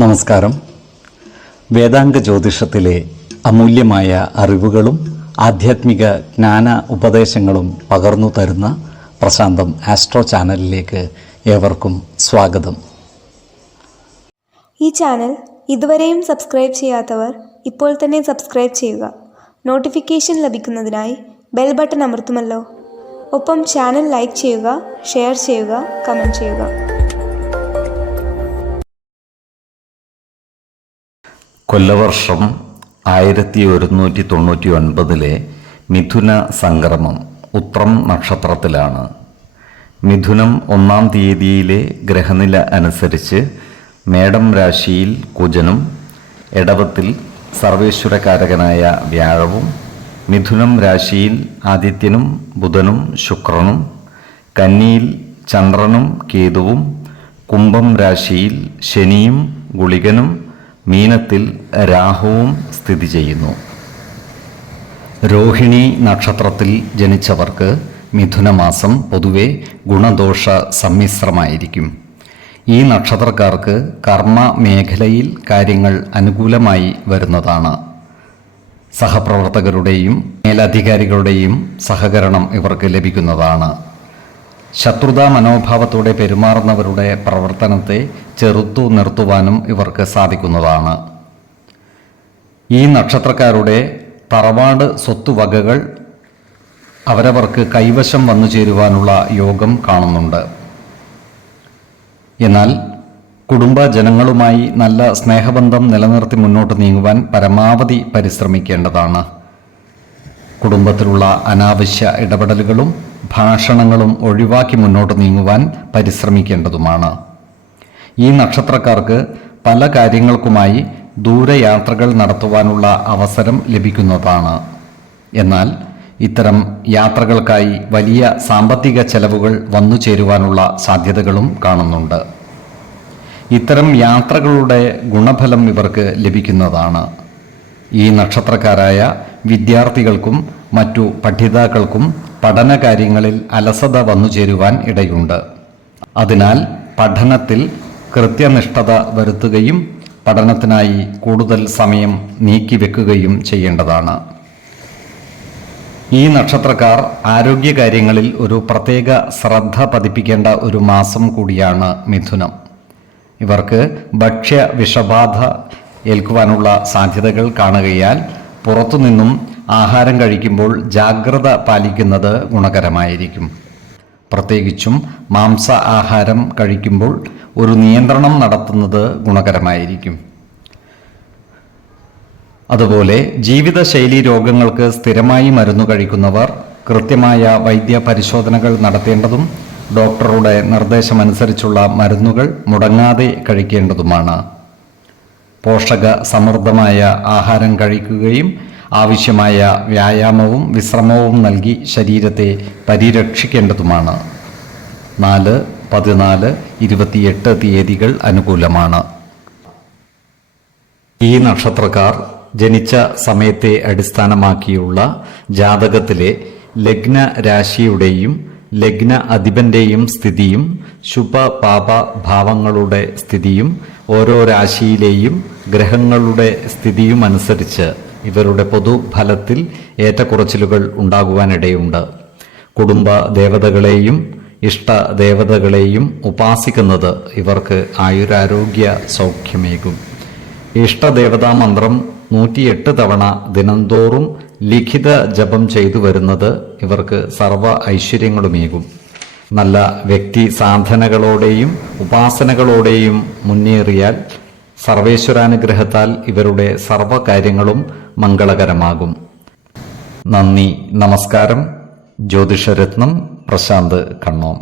നമസ്കാരം. വേദാംഗ ജ്യോതിഷത്തിലെ അമൂല്യമായ അറിവുകളും ആധ്യാത്മിക ജ്ഞാന ഉപദേശങ്ങളും പകർന്നു തരുന്ന പ്രശാന്തം ആസ്ട്രോ ചാനലിലേക്ക് ഏവർക്കും സ്വാഗതം. ഈ ചാനൽ ഇതുവരെയും സബ്സ്ക്രൈബ് ചെയ്യാത്തവർ ഇപ്പോൾ തന്നെ സബ്സ്ക്രൈബ് ചെയ്യുക. നോട്ടിഫിക്കേഷൻ ലഭിക്കുന്നതിനായി ബെൽ ബട്ടൺ അമർത്തുമല്ലോ. ഒപ്പം ചാനൽ ലൈക്ക് ചെയ്യുക, ഷെയർ ചെയ്യുക, കമൻറ്റ് ചെയ്യുക. കൊല്ലവർഷം 1199 മിഥുന സംക്രമം ഉത്രം നക്ഷത്രത്തിലാണ്. മിഥുനം 1-ാം തീയതിയിലെ ഗ്രഹനില അനുസരിച്ച് മേടം രാശിയിൽ കുജനും, എടവത്തിൽ സർവേശ്വരകാരകനായ വ്യാഴവും, മിഥുനം രാശിയിൽ ആദിത്യനും ബുധനും ശുക്രനും, കന്നിയിൽ ചന്ദ്രനും കേതുവും, കുംഭം രാശിയിൽ ശനിയും ഗുളികനും, മീനത്തിൽ രാഹുവും സ്ഥിതി ചെയ്യുന്നു. രോഹിണി നക്ഷത്രത്തിൽ ജനിച്ചവർക്ക് മിഥുനമാസം പൊതുവെ ഗുണദോഷ സമ്മിശ്രമായിരിക്കും. ഈ നക്ഷത്രക്കാർക്ക് കർമ്മ മേഖലയിൽ കാര്യങ്ങൾ അനുകൂലമായി വരുന്നതാണ്. സഹപ്രവർത്തകരുടെയും മേലധികാരികളുടെയും സഹകരണം ഇവർക്ക് ലഭിക്കുന്നതാണ്. ശത്രുതാ മനോഭാവത്തോടെ പെരുമാറുന്നവരുടെ പ്രവർത്തനത്തെ ചെറുത്തു നിർത്തുവാനും ഇവർക്ക് സാധിക്കുന്നതാണ്. ഈ നക്ഷത്രക്കാരുടെ തറവാട് സ്വത്തുവകകൾ അവരവർക്ക് കൈവശം വന്നു ചേരുവാനുള്ള യോഗം കാണുന്നുണ്ട്. എന്നാൽ കുടുംബജനങ്ങളുമായി നല്ല സ്നേഹബന്ധം നിലനിർത്തി മുന്നോട്ട് നീങ്ങുവാൻ പരമാവധി പരിശ്രമിക്കേണ്ടതാണ്. കുടുംബത്തിലുള്ള അനാവശ്യ ഇടപെടലുകളും ഭാഷണങ്ങളും ഒഴിവാക്കി മുന്നോട്ട് നീങ്ങുവാൻ പരിശ്രമിക്കേണ്ടതുമാണ്. ഈ നക്ഷത്രക്കാർക്ക് പല കാര്യങ്ങൾക്കുമായി ദൂരയാത്രകൾ നടത്തുവാനുള്ള അവസരം ലഭിക്കുന്നതാണ്. എന്നാൽ ഇത്തരം യാത്രകൾക്കായി വലിയ സാമ്പത്തിക ചെലവുകൾ വന്നു ചേരുവാനുള്ള സാധ്യതകളും കാണുന്നുണ്ട്. ഇത്തരം യാത്രകളുടെ ഗുണഫലം ഇവർക്ക് ലഭിക്കുന്നതാണ്. ഈ നക്ഷത്രക്കാരായ വിദ്യാർത്ഥികൾക്കും മറ്റു പഠിതാക്കൾക്കും പഠനകാര്യങ്ങളിൽ അലസത വന്നു ചേരുവാൻ ഇടയുണ്ട്. അതിനാൽ പഠനത്തിൽ കൃത്യനിഷ്ഠത വരുത്തുകയും പഠനത്തിനായി കൂടുതൽ സമയം നീക്കിവെക്കുകയും ചെയ്യേണ്ടതാണ്. ഈ നക്ഷത്രക്കാർ ആരോഗ്യകാര്യങ്ങളിൽ ഒരു പ്രത്യേക ശ്രദ്ധ പതിപ്പിക്കേണ്ട ഒരു മാസം കൂടിയാണ് മിഥുനം. ഇവർക്ക് ഭക്ഷ്യ വിഷബാധ ഏൽക്കുവാനുള്ള സാധ്യതകൾ കാണുകയാൽ പുറത്തുനിന്നും ആഹാരം കഴിക്കുമ്പോൾ ജാഗ്രത പാലിക്കുന്നത് ഗുണകരമായിരിക്കും. പ്രത്യേകിച്ചും മാംസ ആഹാരം കഴിക്കുമ്പോൾ ഒരു നിയന്ത്രണം നടത്തുന്നത് ഗുണകരമായിരിക്കും. അതുപോലെ ജീവിതശൈലി രോഗങ്ങൾക്ക് സ്ഥിരമായി മരുന്ന് കഴിക്കുന്നവർ കൃത്യമായ വൈദ്യ പരിശോധനകൾ നടത്തേണ്ടതും ഡോക്ടറുടെ നിർദ്ദേശമനുസരിച്ചുള്ള മരുന്നുകൾ മുടങ്ങാതെ കഴിക്കേണ്ടതുമാണ്. പോഷക സമൃദ്ധമായ ആഹാരം കഴിക്കുകയും ആവശ്യമായ വ്യായാമവും വിശ്രമവും നൽകി ശരീരത്തെ പരിരക്ഷിക്കേണ്ടതുമാണ്. 4, 14, 28 തീയതികൾ അനുകൂലമാണ്. ഈ നക്ഷത്രക്കാർ ജനിച്ച സമയത്തെ അടിസ്ഥാനമാക്കിയുള്ള ജാതകത്തിലെ ലഗ്ന രാശിയുടെയും ലഗ്ന അധിപന്റെയും സ്ഥിതിയും ശുഭ പാപ ഭാവങ്ങളുടെ സ്ഥിതിയും ഓരോ രാശിയിലെയും ഗ്രഹങ്ങളുടെ സ്ഥിതിയും അനുസരിച്ച് ഇവരുടെ പൊതുഫലത്തിൽ ഏറ്റക്കുറച്ചിലുകൾ ഉണ്ടാകുവാനിടയുണ്ട്. കുടുംബ ദേവതകളെയും ഇഷ്ടദേവതകളെയും ഉപാസിക്കുന്നത് ഇവർക്ക് ആയുരാരോഗ്യ സൗഖ്യമേകും. ഇഷ്ടദേവതാ മന്ത്രം 108 തവണ ദിനംതോറും ലിഖിത ജപം ചെയ്തു വരുന്നത് ഇവർക്ക് സർവ്വ ഐശ്വര്യങ്ങളുമേകും. നല്ല വ്യക്തി സാധനകളോടെയും ഉപാസനകളോടെയും മുന്നേറിയാൽ സർവേശ്വരാനുഗ്രഹത്താൽ ഇവരുടെ സർവ്വകാര്യങ്ങളും മംഗളകരമാകും. നന്ദി, നമസ്കാരം. ജ്യോതിഷരത്നം പ്രശാന്ത് കണ്ണോം.